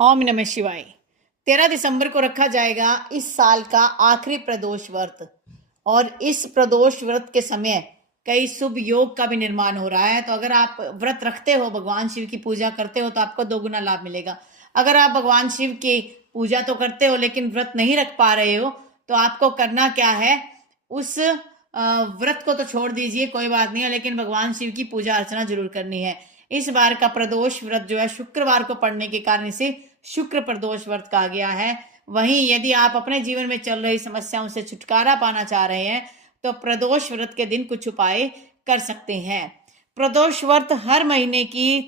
ओम नमः शिवाय। 13 दिसंबर को रखा जाएगा इस साल का आखिरी प्रदोष व्रत। और इस प्रदोष व्रत के समय कई शुभ योग का भी निर्माण हो रहा है। तो अगर आप व्रत रखते हो, भगवान शिव की पूजा करते हो, तो आपको दोगुना लाभ मिलेगा। अगर आप भगवान शिव की पूजा तो करते हो लेकिन व्रत नहीं रख पा रहे हो, तो आपको करना क्या है, उस व्रत को तो छोड़ दीजिए, कोई बात नहीं है, लेकिन भगवान शिव की पूजा अर्चना जरूर करनी है। इस बार का प्रदोष व्रत जो है शुक्रवार को पड़ने के कारण इसे शुक्र प्रदोष व्रत कहा गया है। वहीं यदि आप अपने जीवन में चल रही समस्याओं से छुटकारा पाना चाह रहे हैं तो प्रदोष व्रत के दिन कुछ उपाय कर सकते हैं। प्रदोष व्रत हर महीने की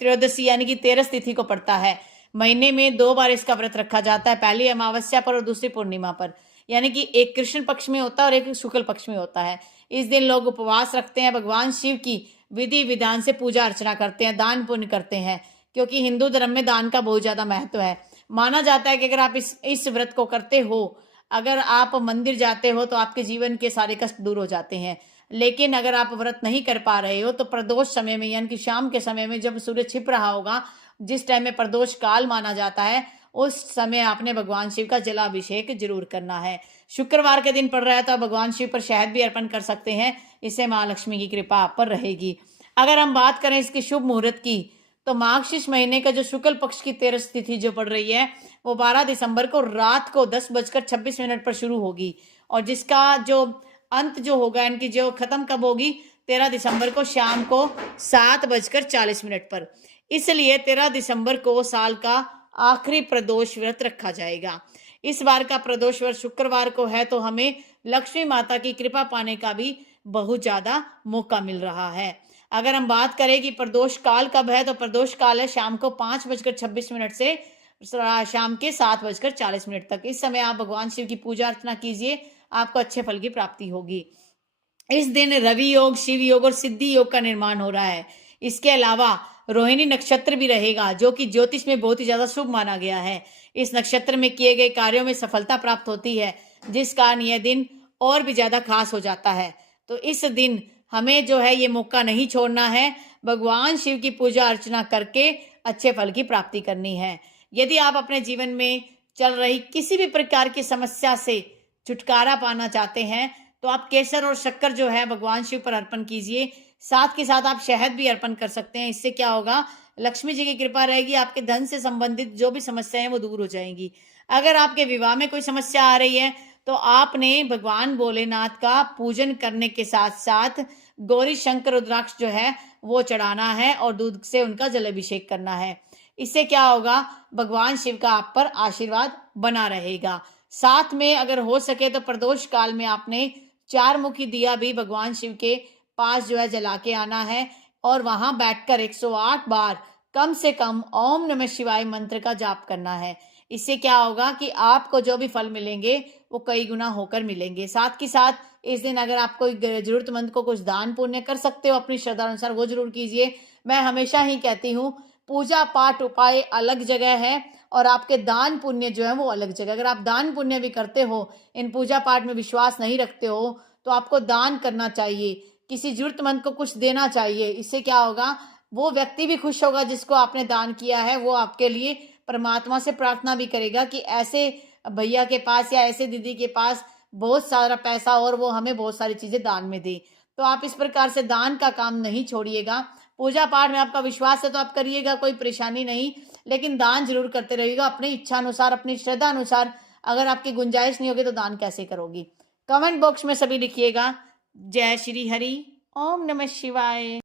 त्रयोदशी यानी कि 13 तिथि को पड़ता है। महीने में 2 बार इसका व्रत रखा जाता है, पहली अमावस्या पर और दूसरी पूर्णिमा पर। यानी कि एक कृष्ण पक्ष में होता है और एक शुक्ल पक्ष में होता है। इस दिन लोग उपवास रखते हैं, भगवान शिव की विधि विधान से पूजा अर्चना करते हैं, दान पुण्य करते हैं, क्योंकि हिंदू धर्म में दान का बहुत ज्यादा महत्व है। माना जाता है कि अगर आप इस व्रत को करते हो, अगर आप मंदिर जाते हो, तो आपके जीवन के सारे कष्ट दूर हो जाते हैं। लेकिन अगर आप व्रत नहीं कर पा रहे हो तो प्रदोष समय में यानी कि शाम के समय में जब सूर्य छिप रहा होगा, जिस टाइम में प्रदोष काल माना जाता है, उस समय आपने भगवान शिव का जलाभिषेक जरूर करना है। शुक्रवार के दिन पड़ रहा है तो आप भगवान शिव पर शहद भी अर्पण कर सकते हैं, इससे महालक्ष्मी की कृपा आप पर रहेगी। अगर हम बात करें इसके शुभ मुहूर्त की, तो मार्गशीर्ष महीने का जो शुक्ल पक्ष की 13 तिथि जो पड़ रही है वो 12 दिसंबर को रात को 10:26 पर शुरू होगी, और जिसका जो अंत जो होगा, इनकी जो खत्म कब होगी, 13 दिसंबर को शाम को 7:40 पर। इसलिए 13 दिसंबर को साल का आखिरी प्रदोष व्रत रखा जाएगा। इस बार का प्रदोष व्रत शुक्रवार को है, तो हमें लक्ष्मी माता की कृपा पाने का भी बहुत ज्यादा मौका मिल रहा है। अगर हम बात करें कि प्रदोष काल कब है, तो प्रदोष काल है शाम को 5:26 से शाम के 7:40 तक। इस समय आप भगवान शिव की पूजा अर्चना कीजिए, आपको अच्छे फल की प्राप्ति होगी। इस दिन रवि योग, शिव योग और सिद्धि योग का निर्माण हो रहा है। इसके अलावा रोहिणी नक्षत्र भी रहेगा, जो कि ज्योतिष में बहुत ही ज्यादा शुभ माना गया है। इस नक्षत्र में किए गए कार्यों में सफलता प्राप्त होती है, जिस कारण यह दिन और भी ज्यादा खास हो जाता है। तो इस दिन हमें जो है ये मौका नहीं छोड़ना है, भगवान शिव की पूजा अर्चना करके अच्छे फल की प्राप्ति करनी है। यदि आप अपने जीवन में चल रही किसी भी प्रकार की समस्या से छुटकारा पाना चाहते हैं, तो आप केसर और शक्कर जो है भगवान शिव पर अर्पण कीजिए। साथ के साथ आप शहद भी अर्पण कर सकते हैं। इससे क्या होगा, लक्ष्मी जी की कृपा रहेगी, आपके धन से संबंधित जो भी समस्याएं हैं वो दूर हो जाएंगी। अगर आपके विवाह में कोई समस्या आ रही है, तो आपने भगवान भोलेनाथ का पूजन करने के साथ साथ गौरी शंकर रुद्राक्ष जो है वो चढ़ाना है और दूध से उनका जलाभिषेक करना है। इससे क्या होगा, भगवान शिव का आप पर आशीर्वाद बना रहेगा। साथ में अगर हो सके तो प्रदोष काल में आपने 4 मुखी दिया भी भगवान शिव के पास जो है जला के आना है, और वहां बैठकर 108 बार कम से कम ओम नमः शिवाय मंत्र का जाप करना है। इससे क्या होगा कि आपको जो भी फल मिलेंगे वो कई गुना होकर मिलेंगे। साथ के साथ इस दिन अगर आप कोई जरूरतमंद को कुछ दान पुण्य कर सकते हो अपनी श्रद्धा अनुसार, वो जरूर कीजिए। मैं हमेशा ही कहती हूँ, पूजा पाठ उपाय अलग जगह है और आपके दान पुण्य जो है वो अलग जगह। अगर आप दान पुण्य भी करते हो, इन पूजा पाठ में विश्वास नहीं रखते हो, तो आपको दान करना चाहिए, किसी जरूरतमंद को कुछ देना चाहिए। इससे क्या होगा, वो व्यक्ति भी खुश होगा जिसको आपने दान किया है, वो आपके लिए परमात्मा से प्रार्थना भी करेगा कि ऐसे भैया के पास या ऐसे दीदी के पास बहुत सारा पैसा और वो हमें बहुत सारी चीजें दान में दे। तो आप इस प्रकार से दान का काम नहीं छोड़िएगा। पूजा पाठ में आपका विश्वास है तो आप करिएगा, कोई परेशानी नहीं, लेकिन दान जरूर करते रहिएगा अपनी इच्छा अनुसार, अपनी श्रद्धा अनुसार। अगर आपकी गुंजाइश नहीं होगी तो दान कैसे करोगी। कमेंट बॉक्स में सभी लिखिएगा। जय श्री हरि, ओम नमः शिवाय।